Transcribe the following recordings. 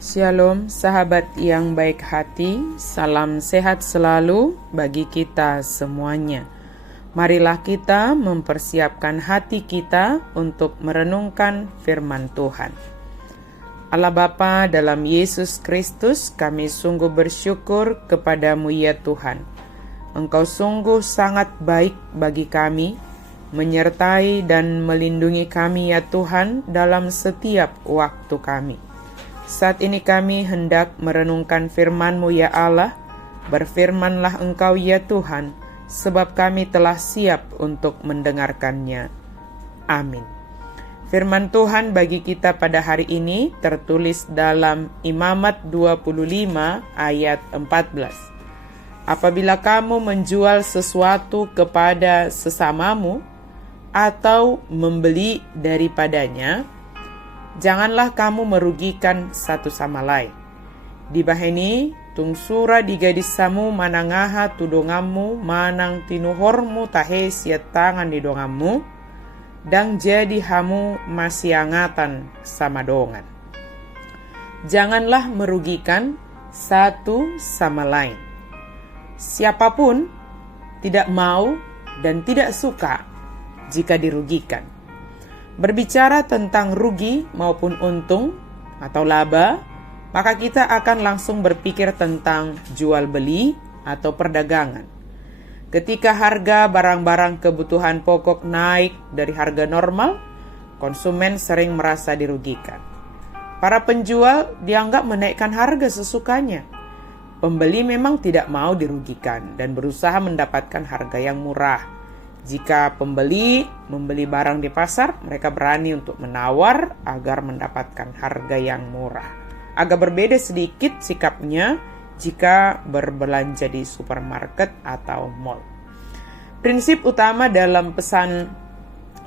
Shalom sahabat yang baik hati, salam sehat selalu bagi kita semuanya. Marilah kita mempersiapkan hati kita untuk merenungkan firman Tuhan. Allah Bapa, dalam Yesus Kristus kami sungguh bersyukur kepadamu ya Tuhan. Engkau sungguh sangat baik bagi kami, menyertai dan melindungi kami ya Tuhan dalam setiap waktu kami. Saat ini kami hendak merenungkan firman-Mu ya Allah. Berfirmanlah Engkau ya Tuhan, sebab kami telah siap untuk mendengarkannya. Amin. Firman Tuhan bagi kita pada hari ini tertulis dalam Imamat 25 ayat 14. Apabila kamu menjual sesuatu kepada sesamamu atau membeli daripadanya, janganlah kamu merugikan satu sama lain. Dibahini, tungsura digadisamu manangaha tudongamu manang tinuhormu tahe siatangan di dongamu, dan jadi hamu masiangatan sama dongan. Janganlah merugikan satu sama lain. Siapapun tidak mau dan tidak suka jika dirugikan. Berbicara tentang rugi maupun untung atau laba, maka kita akan langsung berpikir tentang jual beli atau perdagangan. Ketika harga barang-barang kebutuhan pokok naik dari harga normal, konsumen sering merasa dirugikan. Para penjual dianggap menaikkan harga sesukanya. Pembeli memang tidak mau dirugikan dan berusaha mendapatkan harga yang murah. Jika pembeli membeli barang di pasar, mereka berani untuk menawar agar mendapatkan harga yang murah. Agak berbeda sedikit sikapnya jika berbelanja di supermarket atau mall. Prinsip utama dalam pesan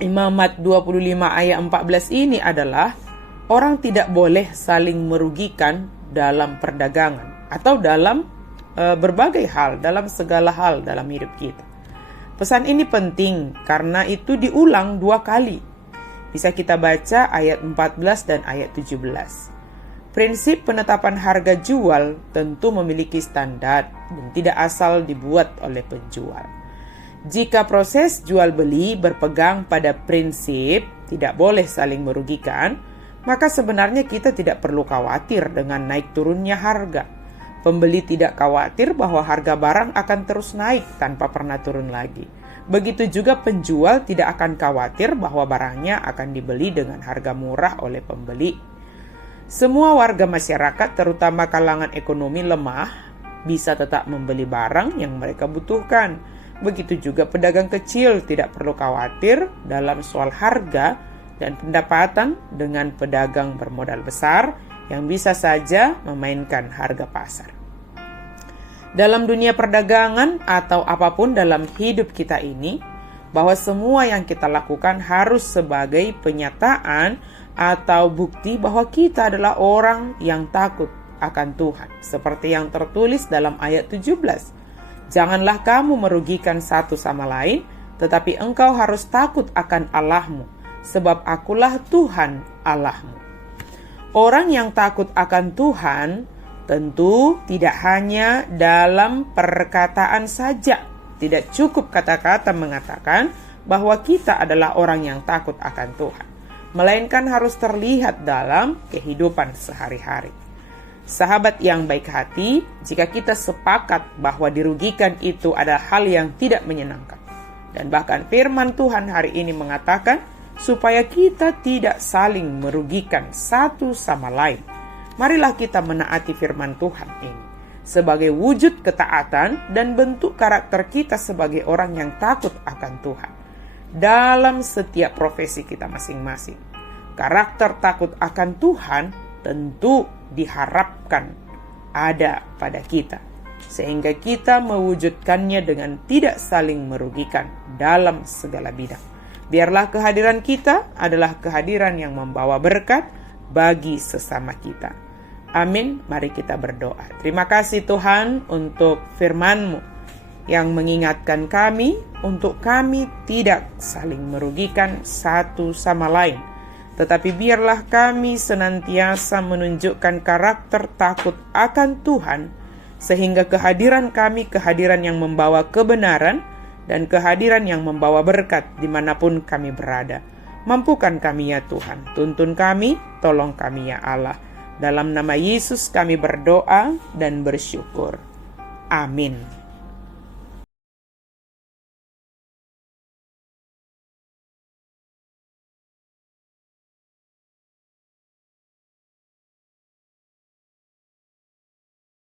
Imamat 25 ayat 14 ini adalah orang tidak boleh saling merugikan dalam perdagangan atau dalam berbagai hal, dalam segala hal dalam hidup kita. Pesan ini penting karena itu diulang 2 kali. Bisa kita baca ayat 14 dan ayat 17. Prinsip penetapan harga jual tentu memiliki standar dan tidak asal dibuat oleh penjual. Jika proses jual beli berpegang pada prinsip tidak boleh saling merugikan, maka sebenarnya kita tidak perlu khawatir dengan naik turunnya harga. Pembeli tidak khawatir bahwa harga barang akan terus naik tanpa pernah turun lagi. Begitu juga penjual tidak akan khawatir bahwa barangnya akan dibeli dengan harga murah oleh pembeli. Semua warga masyarakat, terutama kalangan ekonomi lemah, bisa tetap membeli barang yang mereka butuhkan. Begitu juga pedagang kecil tidak perlu khawatir dalam soal harga dan pendapatan dengan pedagang bermodal besar yang bisa saja memainkan harga pasar. Dalam dunia perdagangan atau apapun dalam hidup kita ini, bahwa semua yang kita lakukan harus sebagai penyataan atau bukti bahwa kita adalah orang yang takut akan Tuhan. Seperti yang tertulis dalam ayat 17. Janganlah kamu merugikan satu sama lain, tetapi engkau harus takut akan Allahmu, sebab akulah Tuhan Allahmu. Orang yang takut akan Tuhan tentu tidak hanya dalam perkataan saja. Tidak cukup kata-kata mengatakan bahwa kita adalah orang yang takut akan Tuhan, melainkan harus terlihat dalam kehidupan sehari-hari. Sahabat yang baik hati, jika kita sepakat bahwa dirugikan itu adalah hal yang tidak menyenangkan, dan bahkan firman Tuhan hari ini mengatakan supaya kita tidak saling merugikan satu sama lain, marilah kita menaati firman Tuhan ini sebagai wujud ketaatan dan bentuk karakter kita sebagai orang yang takut akan Tuhan dalam setiap profesi kita masing-masing. Karakter takut akan Tuhan tentu diharapkan ada pada kita, sehingga kita mewujudkannya dengan tidak saling merugikan dalam segala bidang. Biarlah kehadiran kita adalah kehadiran yang membawa berkat bagi sesama kita. Amin. Mari kita berdoa. Terima kasih Tuhan untuk firman-Mu yang mengingatkan kami untuk kami tidak saling merugikan satu sama lain, tetapi biarlah kami senantiasa menunjukkan karakter takut akan Tuhan, sehingga kehadiran kami kehadiran yang membawa kebenaran dan kehadiran yang membawa berkat dimanapun kami berada. Mampukan kami ya Tuhan, tuntun kami, tolong kami ya Allah. Dalam nama Yesus kami berdoa dan bersyukur. Amin.